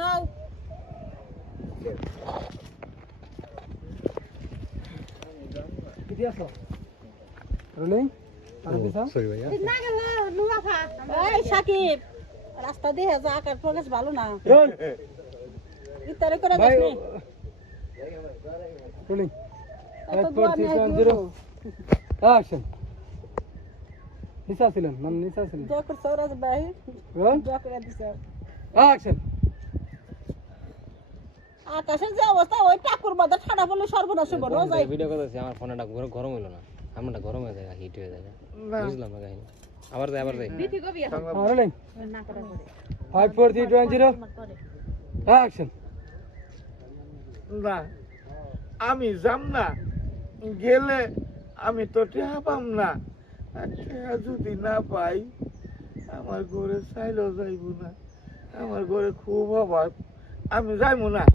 নাও কিতি আসো রোলিং আর দিছা সরি ভাইয়া না গেল নুয়াফা এই সাকিব রাস্তা দিয়ে যা আকার প্রকাশ ভালো না রোল ইতারে করে ভাই যাস নি রোলিং এত 5 দোয়া 4 নেই 3 2 1 অ্যাকশন নিসা ছিলেন মানে নিসা ছিলেন দোয়া করে সৌরাজ ভাই রোল দোয়া করে দিছে অ্যাকশন আকাশের যে অবস্থা ওই ঠাকুর বাদা ঠান্ডা পড়লে সর্বনাশ হবে রোজ যাই ভিডিও করতেছি আমার ফোনটা গরম হইল না। আমারটা গরম হয়ে যায় হিট হয়ে যায়। বুঝলাম না কাহিনী। আবার যাই আবার যাই। বিপি কবি এখন। রোলিং না করা করে 5 4 3 2 0 অ্যাকশন না আমি যাম না। গেলে আমি তো টেহা পাম না। টেহা যদি না পাই আমার ঘরে চাইলেও যাইব না। আমার ঘরে খুব অভাব। আমি যাইব না।